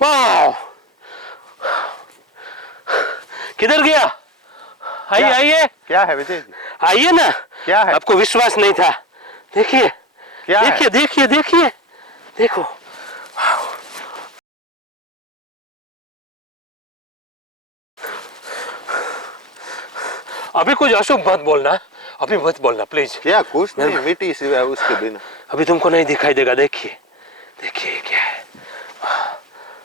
वाह, किधर गया? आइए आइए। क्या है विजय जी? आइए ना। क्या है? आपको विश्वास नहीं था। देखिए क्या है? देखिए देखिए देखिए, देखो। अभी कुछ अशुभ मत बोलना, अभी मत बोलना प्लीज। क्या? कुछ नहीं, मिट्टी सिवाय उसके बिना। अभी तुमको नहीं दिखाई देगा। देखिए देखिए क्या है,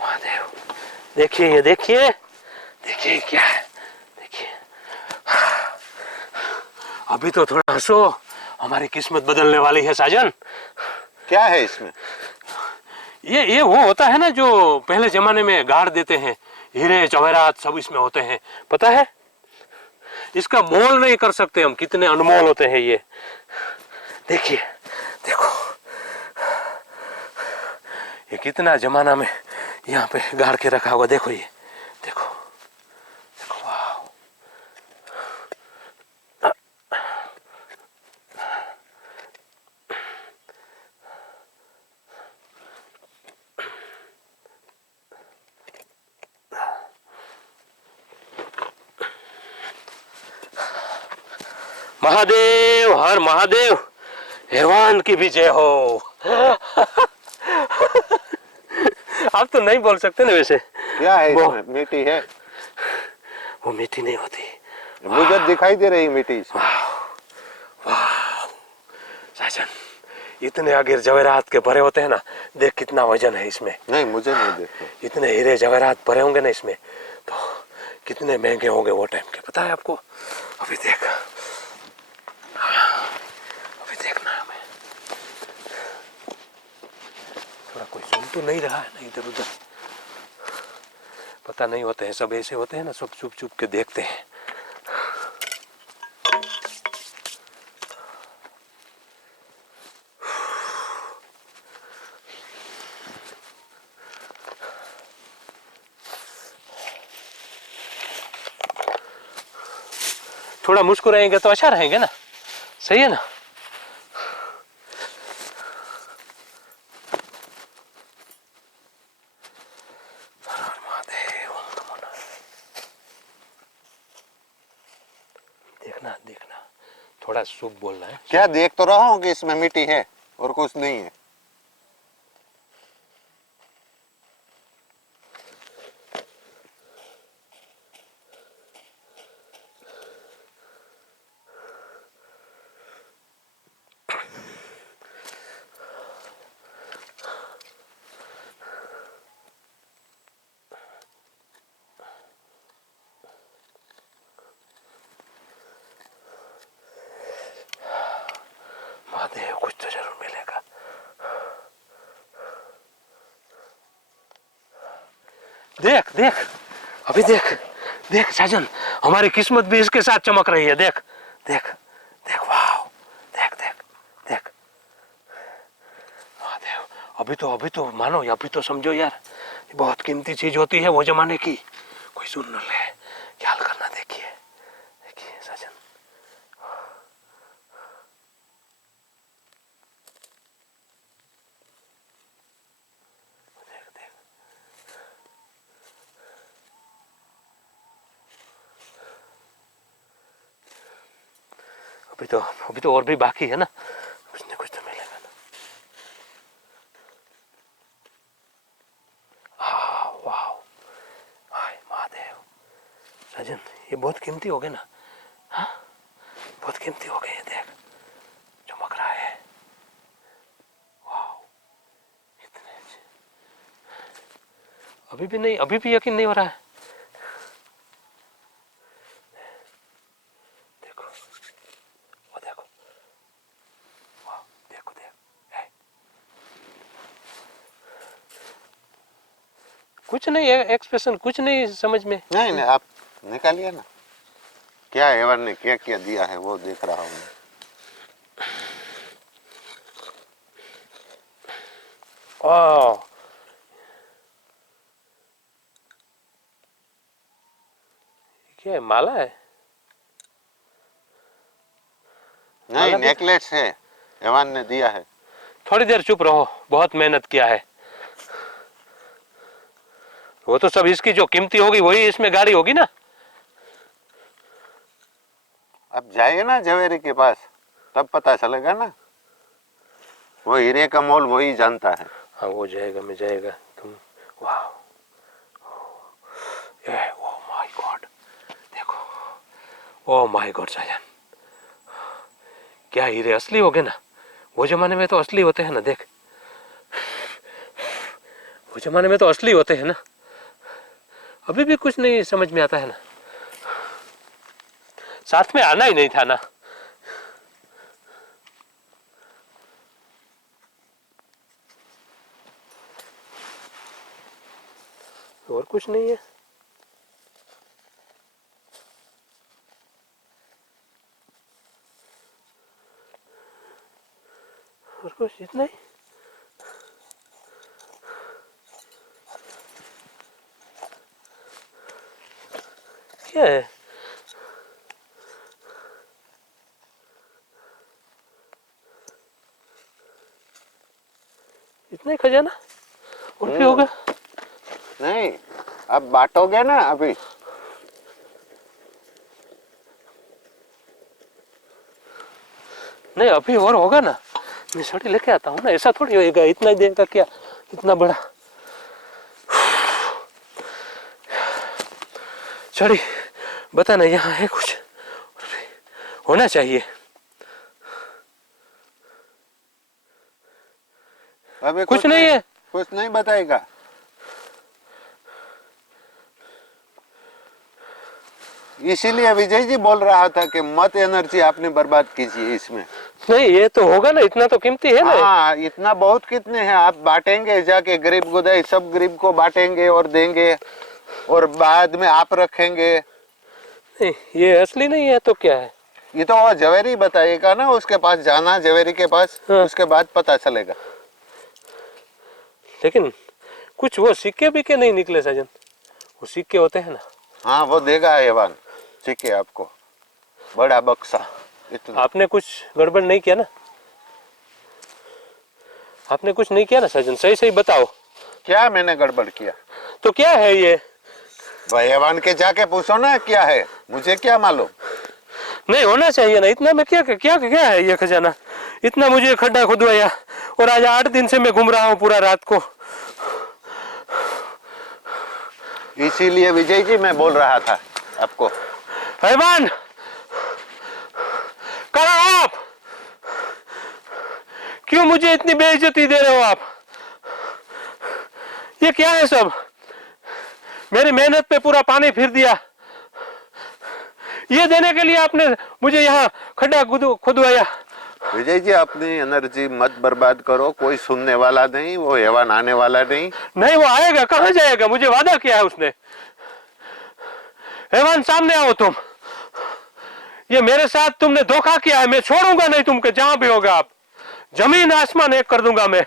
महादेव। देखिए ये देखिए, देखिए क्या है, देखिए। अभी तो थोड़ा हंसो, हमारी किस्मत बदलने वाली है साजन। क्या है इसमें? ये वो होता है ना जो पहले जमाने में गाड़ देते हैं, हीरे जवाहरात सब इसमें होते हैं, पता है? इसका मोल नहीं कर सकते हम, कितने अनमोल होते हैं ये। देखिए देखो, ये कितना जमाना में यहाँ पे गाड़ के रखा हुआ। देखो ये, देखो देखो, वाह। महादेव, हर महादेव, हेवान की भी जय हो। आप तो नहीं बोल सकते ना वैसे। क्या है वो इसमें? मिट्टी है? वो मीठी नहीं होती। मुझे दिखाई दे रही मिट्टी इसमें। साजन, इतने अगर जवाहरात के भरे होते हैं ना, देख कितना वजन है इसमें। नहीं, मुझे नहीं देखते। इतने हीरे जवाहरात भरे होंगे ना इसमें, तो कितने महंगे होंगे वो टाइम के, पता है आपको? अभी देख, अभी देखना हमें। थोड़ा कोई सुन तो नहीं रहा है ना इधर उधर? पता नहीं होते हैं, सब ऐसे होते हैं ना, सब चुप चुप के देखते हैं। थोड़ा मुस्कुराएंगे तो अच्छा रहेंगे ना, सही है ना? देखना देखना, थोड़ा शुभ बोलना है। क्या देख तो रहा हूँ कि इसमें मिट्टी है और कुछ नहीं है। महादेव, कुछ तो जरूर मिलेगा। देख देख, अभी देख, देख साजन, हमारी किस्मत भी इसके साथ चमक रही है। देख देख देख, वाह, देख देख देख। महादेव, अभी तो मानो, अभी तो समझो यार, बहुत कीमती चीज होती है वो जमाने की। कोई सुन न ले, ख्याल करना। देखिए देखिए साजन, देख देख। अभी तो और भी बाकी है ना, कुछ न कुछ तो मिलेगा ना। हाँ, वाह, हाय महादेव। साजन, ये बहुत कीमती हो गए ना? हाँ, बहुत कीमती हो गए। देख, चमक रहा है। वाह, इतने अच्छे। अभी भी नहीं, अभी भी यकीन नहीं हो रहा है। देखो, वो देखो, वाह, देखो देख, है। कुछ नहीं है एक्सप्रेशन, कुछ नहीं समझ में। नहीं नहीं, आप निकालिए ना। क्या एवर ने क्या क्या दिया है वो देख रहा हूँ। वाह, क्या है? माला है? नहीं, नेकलेस है, एवान ने दिया है। थोड़ी देर चुप रहो, बहुत मेहनत किया है। वो तो सब इसकी जो कीमती होगी वही इसमें गाड़ी होगी ना। अब जाइए ना जवेरी के पास, तब पता चलेगा ना। वो हीरे का मोल वही जानता है। हाँ वो जाएगा, मैं जाएगा तुम। वाह, ओ माय गॉड, देखो, ओ माय गॉड साजन, क्या हीरे असली हो गए ना। वो जमाने में तो असली होते हैं ना, देख, वो जमाने में तो असली होते हैं ना। अभी भी कुछ नहीं समझ में आता है ना। साथ में आना ही नहीं था ना। और कुछ नहीं है। और कुछ इतना ही। क्या है? इतना ही खजाना? और भी होगा? नहीं, अब बांटोगे ना अभी। नहीं अभी और होगा ना, मैं छड़ी लेके आता हूँ ना, ऐसा थोड़ी होएगा इतना ही देगा क्या, इतना बड़ा छड़ी। बता ना, यहाँ है कुछ, होना चाहिए। अभी कुछ नहीं है। कुछ नहीं बताएगा। इसीलिए विजय जी बोल रहा था कि मत एनर्जी आपने बर्बाद कीजिए इसमें। नहीं ये तो होगा ना, इतना तो कीमती है ना। हाँ, इतना बहुत कितने हैं, आप बांटेंगे जाके, गरीब गुदाई सब गरीब को बांटेंगे और देंगे, और बाद में आप रखेंगे। नहीं ये असली नहीं है तो क्या है? ये तो वो जवेरी बताएगा ना, उसके पास जाना, जवेरी के पास। हाँ। उसके बाद पता चलेगा। लेकिन कुछ वो सिक्के बिक्के नहीं निकले सजन, वो सिक्के होते हैं ना। हाँ, वो देगा एवान, ठीक है, आपको बड़ा बक्सा इतना। आपने कुछ गड़बड़ नहीं किया ना? आपने कुछ नहीं किया ना सजन, सही सही बताओ। क्या मैंने गड़बड़ किया? तो क्या है ये? भाई एवान के जाके पूछो ना क्या है, मुझे क्या मालूम। नहीं होना चाहिए ना इतना में, क्या क्या क्या है ये खजाना? इतना मुझे खड्डा खुदवाया, और आज 8 दिन से मैं घूम रहा हूँ पूरा रात को। इसीलिए विजय जी मैं बोल रहा था आपको। हैवान करो आप, क्यों मुझे इतनी बेइज्जती दे रहे हो आप? ये क्या है सब? मेरी मेहनत पे पूरा पानी फिर दिया, ये देने के लिए आपने मुझे यहाँ खड्डा खुदवाया। विजय जी अपनी एनर्जी मत बर्बाद करो, कोई सुनने वाला नहीं, वो एवान आने वाला नहीं। नहीं वो आएगा, कहाँ जाएगा? मुझे वादा किया है उसने। हैवान सामने आओ तुम, ये मेरे साथ तुमने धोखा किया है, मैं छोड़ूंगा नहीं तुमको, जहां भी होगा आप, जमीन आसमान एक कर दूंगा मैं।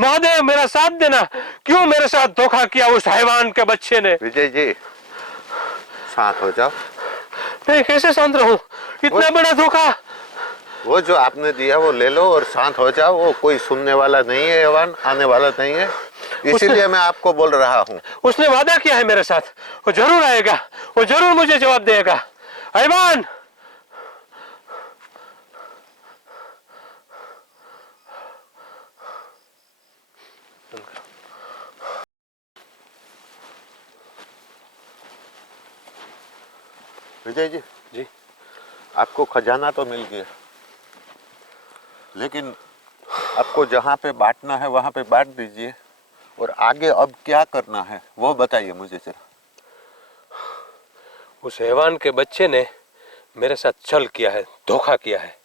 महादेव मेरा साथ देना, क्यों मेरे साथ धोखा किया उस हैवान के बच्चे ने? विजय जी शांत हो जाओ। मैं कैसे शांत रहूं, इतना बड़ा धोखा। वो जो आपने दिया वो ले लो और शांत हो जाओ। वो कोई सुनने वाला नहीं है, एवान आने वाला नहीं है, इसीलिए मैं आपको बोल रहा हूँ। उसने वादा किया है मेरे साथ, वो जरूर आएगा, वो जरूर मुझे जवाब देगा। हैवान विजय जी जी, आपको खजाना तो मिल गया, लेकिन आपको जहाँ पे बांटना है वहाँ पे बांट दीजिए, और आगे अब क्या करना है वो बताइए मुझे जरा। उस हैवान के बच्चे ने मेरे साथ छल किया है, धोखा किया है।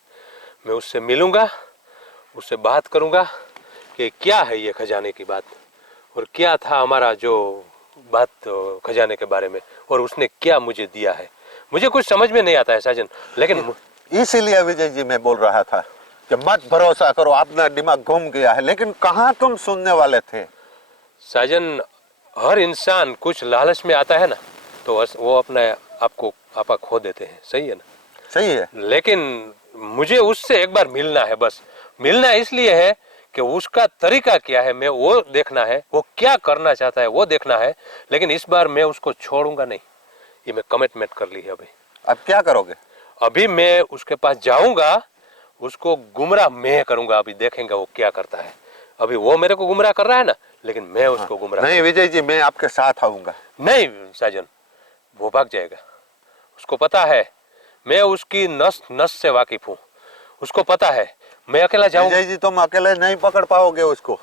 मैं उससे मिलूंगा, उससे बात करूंगा कि क्या है ये खजाने की बात, और क्या था हमारा जो बात खजाने के बारे में, और उसने क्या मुझे दिया है। मुझे कुछ समझ में नहीं आता है साजन, लेकिन इसीलिए विजय जी मैं बोल रहा था कि मत भरोसा करो, अपना दिमाग घूम गया है, लेकिन कहाँ तुम सुनने वाले थे। साजन हर इंसान कुछ लालच में आता है ना, तो वो अपने आपको आपा खो देते हैं, सही है ना? सही है। लेकिन मुझे उससे एक बार मिलना है, बस मिलना इसलिए है कि उसका तरीका क्या है, मैं वो देखना है, वो क्या करना चाहता है वो देखना है। लेकिन इस बार मैं उसको छोड़ूंगा नहीं, ये मैं कमिटमेंट कर ली है। अभी अब क्या करोगे? अभी मैं उसके पास जाऊंगा, उसको गुमराह मैं करूंगा। अभी देखेंगे वो क्या करता है। अभी वो मेरे को गुमराह कर रहा है ना, लेकिन मैं हाँ। उसको गुमराह नहीं विजय जी, मैं आपके साथ आऊंगा। नहीं साजन, वो भाग जाएगा। उसको पता है मैं उसकी नस नस से वाकिफ हूँ। उसको पता है मैं अकेला जाऊंगा। विजय जी, तुम अकेले नहीं पकड़ पाओगे उसको।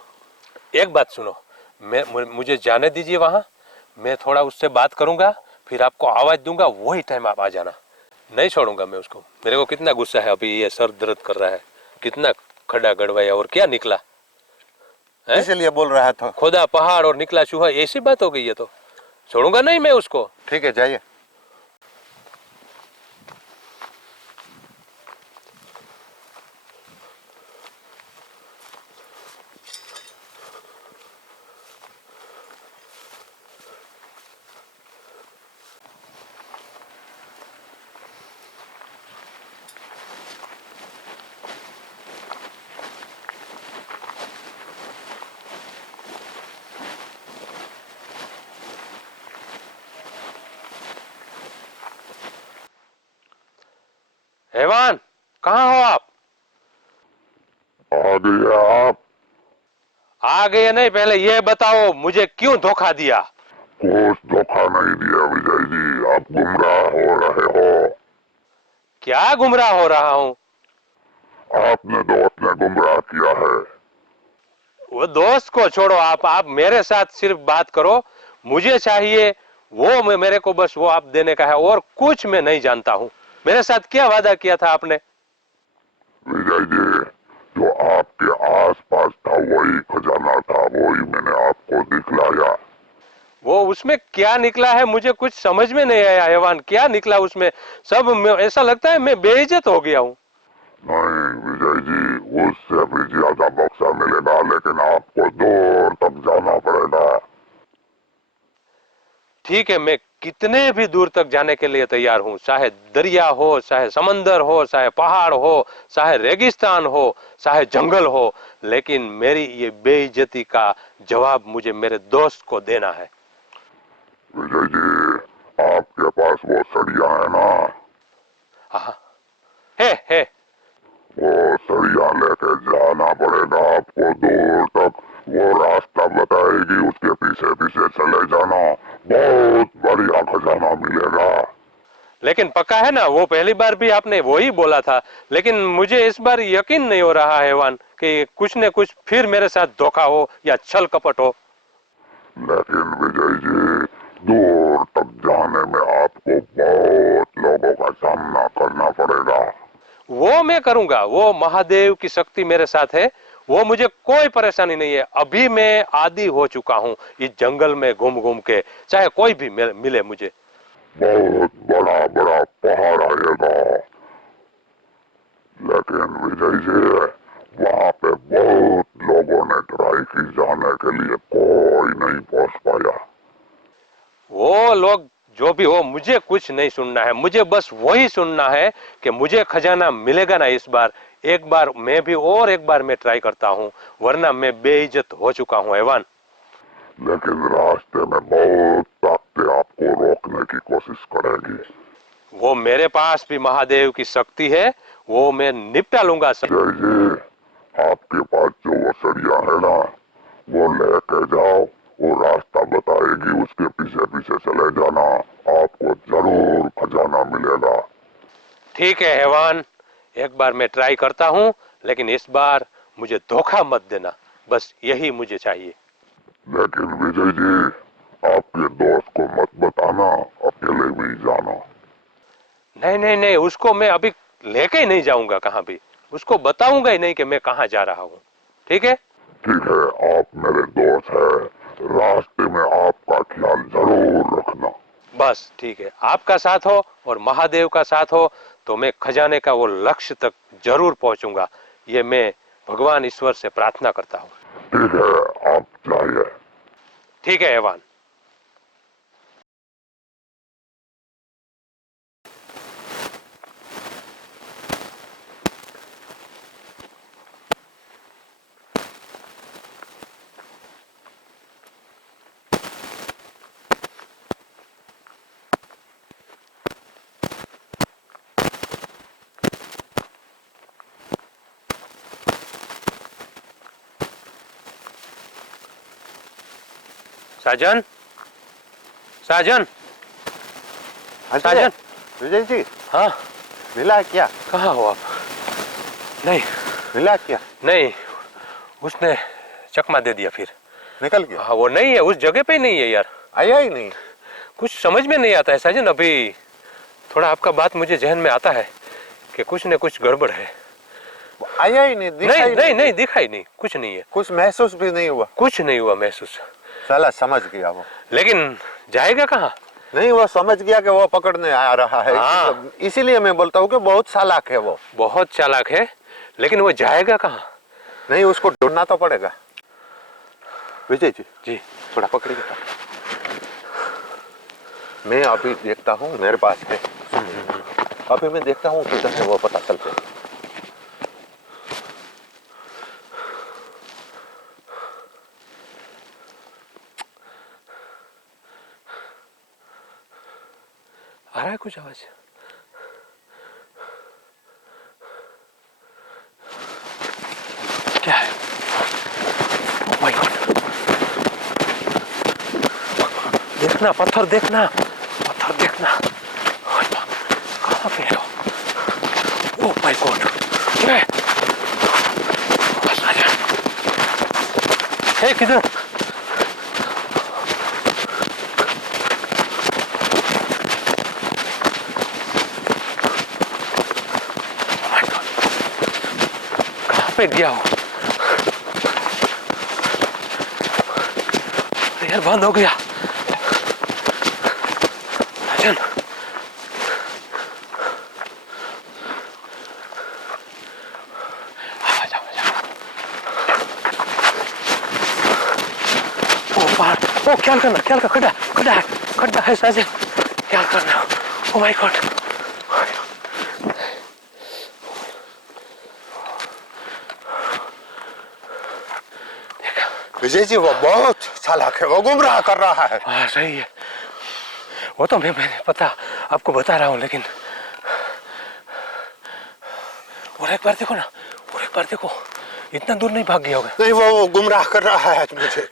एक बात सुनो, मुझे जाने दीजिए वहां। मैं थोड़ा उससे बात करूंगा, फिर आपको आवाज दूंगा, वही टाइम आप आ जाना। नहीं छोड़ूंगा मैं उसको। मेरे को कितना गुस्सा है अभी, ये सर दर्द कर रहा है। कितना खड्डा गड़वाया और क्या निकला है। इसलिए बोल रहा था। खोदा पहाड़ और निकला चूहा, ऐसी बात हो गई है। तो छोड़ूंगा नहीं मैं उसको। ठीक है, जाइए। हैवान, कहाँ हो आप? आ गए आप। आ गए नहीं, पहले ये बताओ मुझे क्यों धोखा दिया? कुछ धोखा नहीं दिया विजय जी, आप गुमराह हो रहे हो। क्या गुमराह हो रहा हूँ? आपने दोस्त ने गुमराह किया है। वो दोस्त को छोड़ो, आप मेरे साथ सिर्फ बात करो। मुझे चाहिए वो, मेरे को बस वो आप देने का है, और कुछ मैं नहीं जानता हूँ। मेरे साथ क्या वादा किया था आपने? विजय जी, जो आपके आसपास था वही खजाना था, वही मैंने आपको दिखलाया। वो उसमें क्या निकला है मुझे कुछ समझ में नहीं आया। हैवान, क्या निकला उसमें? सब ऐसा लगता है मैं बेइज्जत हो गया हूँ। नहीं विजय जी, उससे भी ज्यादा बक्सा मिलेगा, लेकिन आपको दूर तक जाना पड़ेगा। ठीक है, मैं कितने भी दूर तक जाने के लिए तैयार हूँ। चाहे दरिया हो, चाहे समंदर हो, चाहे पहाड़ हो, चाहे रेगिस्तान हो, चाहे जंगल हो, लेकिन मेरी ये बेइज्जती का जवाब मुझे मेरे दोस्त को देना है। विजय जी, आपके पास वो सड़िया है ना? हाँ, है। वो सरिया लेके जाना पड़ेगा आपको दूर तक। वो रास्ता बताएगी, उसके पीछे पीछे चले जाना, बहुत बढ़िया खजाना मिलेगा। लेकिन पक्का है ना? वो पहली बार भी आपने वो ही बोला था, लेकिन मुझे इस बार यकीन नहीं हो रहा है हैवान कि कुछ न कुछ फिर मेरे साथ धोखा हो या छल कपट हो। लेकिन विजय जी, दूर तक जाने में आपको बहुत लोगों का सामना करना पड़ेगा। वो मैं करूंगा, वो महादेव की शक्ति मेरे साथ है। वो मुझे कोई परेशानी नहीं है। अभी मैं आदी हो चुका हूँ इस जंगल में घूम घूम के, चाहे कोई भी मिले मुझे। बहुत बड़ा बड़ा पहाड़ आएगा, लेकिन विजय जी, वहाँ पे बहुत लोगों ने ट्राई की जाने के लिए, कोई नहीं पहुंच पाया। वो लोग जो भी हो, मुझे कुछ नहीं सुनना है। मुझे बस वही सुनना है कि मुझे खजाना मिलेगा ना इस बार। एक बार मैं भी, और एक बार मैं ट्राई करता हूँ, वरना मैं बेइज्जत हो चुका हूँ हैवान। लेकिन रास्ते में बहुत ताकतें आपको रोकने की कोशिश करेगी। वो मेरे पास भी महादेव की शक्ति है, वो मैं निपटा लूंगा सब। जय जी, आपके पास जो वो सड़िया है ना, वो लेके जाओ। वो रास्ता बताएगी, उसके पीछे पीछे चले जाना, आपको जरूर खजाना मिलेगा। ठीक है हैवान, एक बार मैं ट्राई करता हूँ, लेकिन इस बार मुझे धोखा मत देना। बस यही मुझे चाहिए। लेकिन विजय जी, आपके दोस्त को मत बताना, अकेले में ही जाना। नहीं नहीं नहीं, उसको मैं अभी लेके ही नहीं जाऊंगा कहाँ भी। उसको बताऊंगा ही नहीं कि मैं कहाँ जा रहा हूँ। ठीक है? ठीक है, आप मेरे दोस्त हैं, रास्ते में आपका ख्याल जरूर रखना। बस ठीक है, आपका साथ हो और महादेव का साथ हो तो मैं खजाने का वो लक्ष्य तक जरूर पहुंचूंगा। ये मैं भगवान ईश्वर से प्रार्थना करता हूँ। ठीक है, आप जाइए। ठीक है हैवान। साजन, साजन, हाँ जी, साजन। विजय जी, हाँ, मिला क्या? कहाँ हो आप? नहीं, मिला क्या? नहीं, उसने चकमा दे दिया फिर। निकल गया? हाँ, वो नहीं है, उस जगह पे ही नहीं है यार। आया ही नहीं? कुछ समझ में नहीं आता है साजन। अभी थोड़ा आपका बात मुझे जहन में आता है कि कुछ न कुछ गड़बड़ है। वो आया ही नहीं, दिखाई नहीं नहीं नहीं, दिखाई नहीं, कुछ नहीं है। कुछ महसूस भी नहीं हुआ? कुछ नहीं हुआ महसूस। साला समझ गया वो। लेकिन जाएगा कहाँ? नहीं, वो समझ गया कि वो पकड़ने आ रहा है। हाँ। इसीलिए मैं बोलता हूँ कि बहुत चालाक है वो। बहुत चालाक है, लेकिन वो जाएगा कहाँ? नहीं, उसको ढूंढना तो पड़ेगा। विजय जी, जी, थोड़ा पकड़िए। मैं अभी देखता हूँ, मेरे पास है। अभी मैं देखता हूँ किधर है वो, पता चलते। आ रहा है कुछ आवाज? क्या है? Oh my God! देखना, पत्थर देखना, पत्थर देखना। कहाँ पे है वो? Oh my God! क्या है? हे, किधर? पे गया हो यार, बंद हो गया। साजन, ओ बाहर, ओ ख्याल करना, ख्याल कर, खड्डा खड्डा है, खड्डा है साजन, ख्याल करना। Oh my God, Vijay ji, वो बहुत चालाक है, वो गुमराह कर रहा है। हाँ सही है, वो तो मैंने पता आपको बता रहा हूँ, लेकिन और एक बार देखो ना, और एक बार देखो, इतना दूर नहीं भाग गया होगा। नहीं, वो गुमराह कर रहा है मुझे।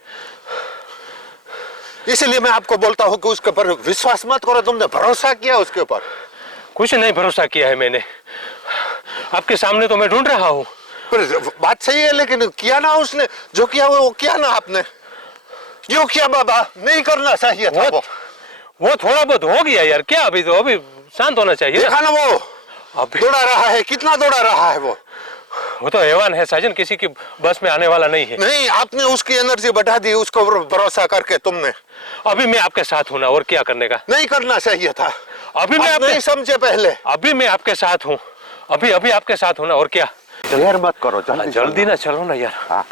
इसलिए मैं आपको बोलता हूँ कि उसके ऊपर विश्वास मत करो। तुमने भरोसा किया उसके ऊपर? कुछ नहीं भरोसा किया है मैंने, आपके सामने तो मैं ढूंढ रहा हूँ। बात सही है, लेकिन किया ना उसने, जो किया वो किया ना आपने। क्यों किया बाबा? नहीं करना चाहिए था वो थोड़ा बहुत हो गया यार, क्या अभी तो अभी शांत होना चाहिए। देखा ना वो अभी दौड़ा रहा है, कितना दौड़ा रहा है वो तो हैवान है साजन, किसी की बस में आने वाला नहीं है। नहीं, आपने उसकी एनर्जी बढ़ा दी उसको भरोसा करके तुमने। अभी मैं आपके साथ हूँ ना, और क्या करने का? नहीं करना चाहिए था। अभी मैं नहीं समझे पहले। अभी मैं आपके साथ हूँ, अभी आपके साथ हूँ ना, और क्या? देर मत करो, जल्दी ना चलो ना यार। हाँ,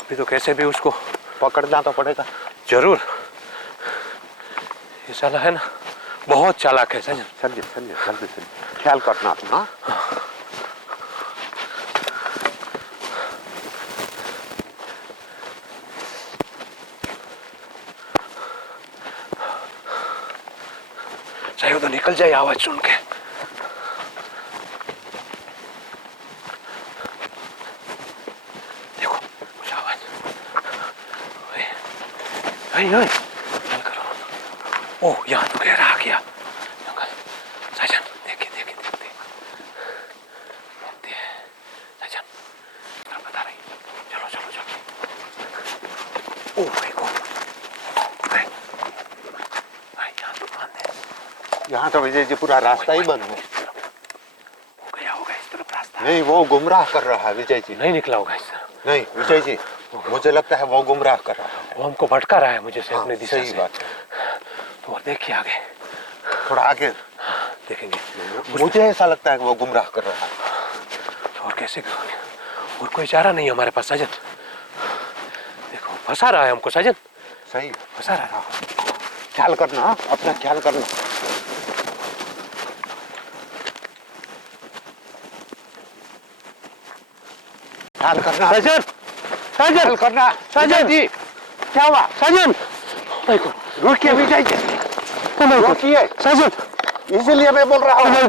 अभी तो कैसे भी उसको पकड़ना तो पड़ेगा। जरूर, ये साला है ना बहुत चालाक है साजन। चलिए चलिए, जल्दी से ख्याल करना अपना। चाहे तो निकल जाए आवाज सुन के। देखो कुछ आवाज, चल करो। ओह, यहाँ तो गहरा आ गया जंगल। साजन देखिए देखिए देखते देखते साजन, इधर बता रही। चलो चलो चलो। ओह माय गॉड, यहाँ तो बंद है। यहाँ तो विजय जी पूरा रास्ता ही बंद है। होगा इस तरफ रास्ता। नहीं, वो गुमराह कर रहा है विजय जी। नहीं निकला होगा इस तरफ। नहीं विजय जी, मुझे लगता है वो गुमराह कर रहा है। वो हमको भटका रहा है मुझे से अपने दिशा सही से। बात है। तो और देखिए आगे, थोड़ा आगे देखेंगे। मुझे ऐसा लगता है कि वो गुमराह कर रहा है। तो और कैसे करोगे? और कोई चारा नहीं है हमारे पास साजन। देखो फंसा रहा है हमको साजन, सही फंसा रहा है। ख्याल करना, अपना ख्याल करना। ख्याल करना साजन, साजन ख्याल करना। साजन जी, क्या हुआ साजन? रुकिए विजय जी, रुकिए। साजन, इसीलिए मैं बोल रहा हूँ,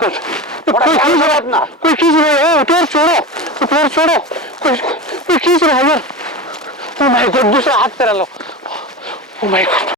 थोड़ा ख्याल रखना। कोई खींच रहा है, पैर छोड़ो, पैर छोड़ो, कोई खींच रहा है यार। ओ माय गॉड, दूसरा हाथ पे लो। Oh my God.